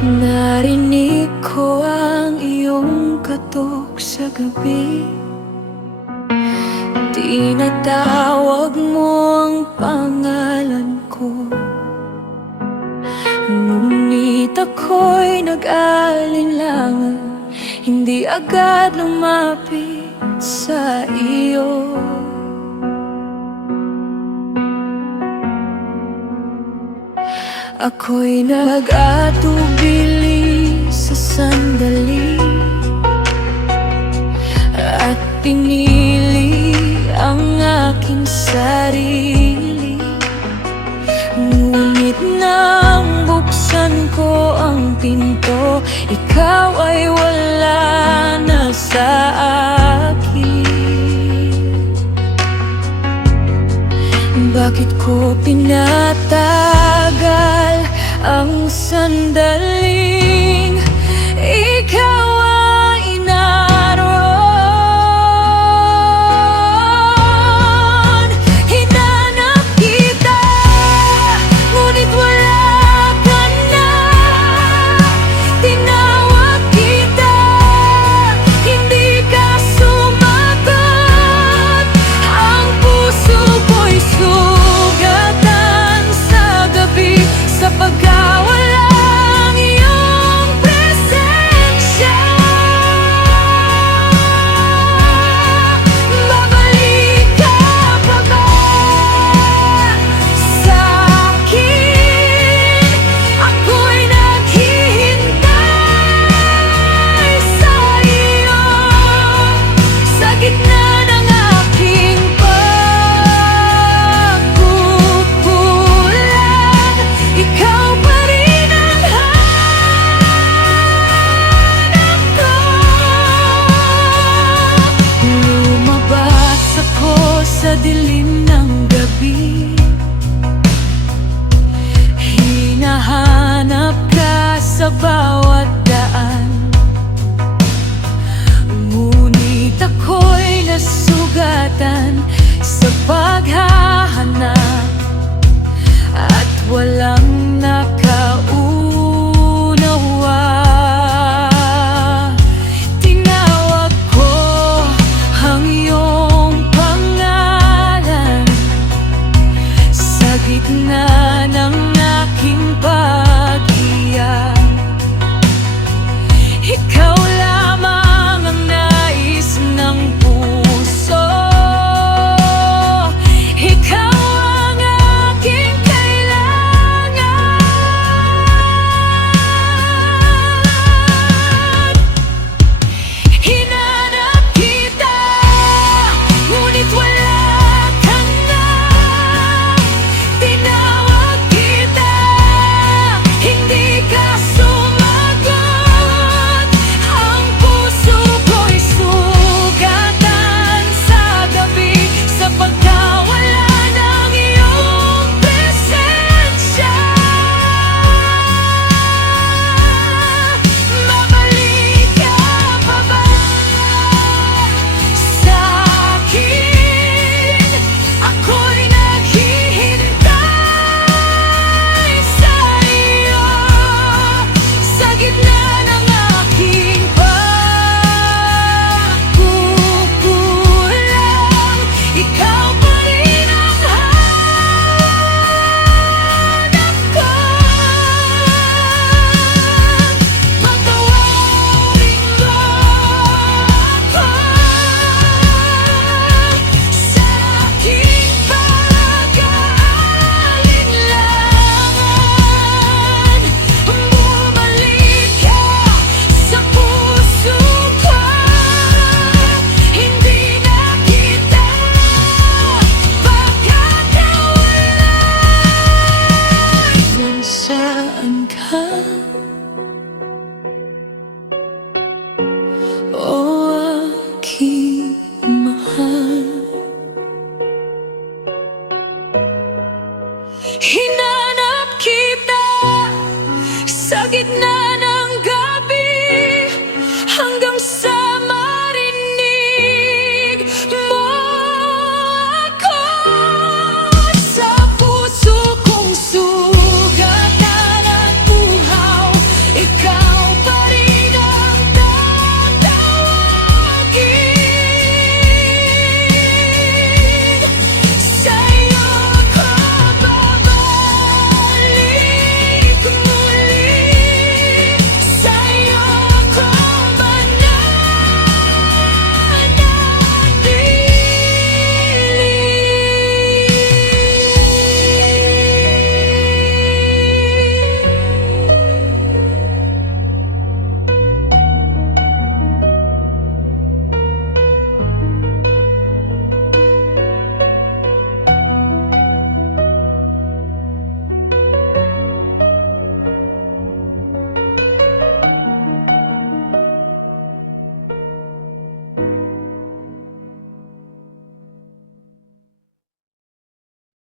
Narinig ko ang iyong katok sa gabi. Tinatawag mo ang pangalan ko, ngunit ako'y nag-alinlangan, hindi agad lumapit sa iyo. Ako'y nag-atubili sa sandali at pinili ang aking sarili. Ngunit nang buksan ko ang pinto, ikaw ay wala na sa akin. Bakit ko pinatagal ang sandaling ikaw ay naroon? Hinanap kita, ngunit wala ka na. Tinawag kita, hindi ka sumagot. Ang puso ko'y sugatan sa gabi, sa pagkawalang iyong presensya. Babalik ka pa ba sa akin? Ako'y naghihintay sa iyo, sa gitna ng aking pagkukulang. Ikaw pa rin ang hanap ko. Lumabas ako sa dilim ng gabi, hinahanap ka sa bawat daan. Ngunit ako'y nasugatan sa paghahanap at walang nakaunawa. Tinawag ko ang iyong pangalan sa gitna ng aking pag-iyak. Ikaw lamang ang nais ng puso, ikaw ang aking kailangan. Hinanap kita, ngunit wala ka na. Tinawag kita, hindi ka sumagot. Ang puso ko'y sugatan sa gabi, sa pagkawala ng iyong presensya. Babalik ka pa ba sa akin? Ako'y naghihintay sa iyo, sa gitna ng aking pagkukulang. Ikaw pa rin ang hanap ko. Patawarin mo ako sa aking pag-aalinlangan. Bumalik ka sa puso ko, hindi na kita pagkakawalan. Nasaan ka, o aking mahal? Hinanap kita sa gitna ng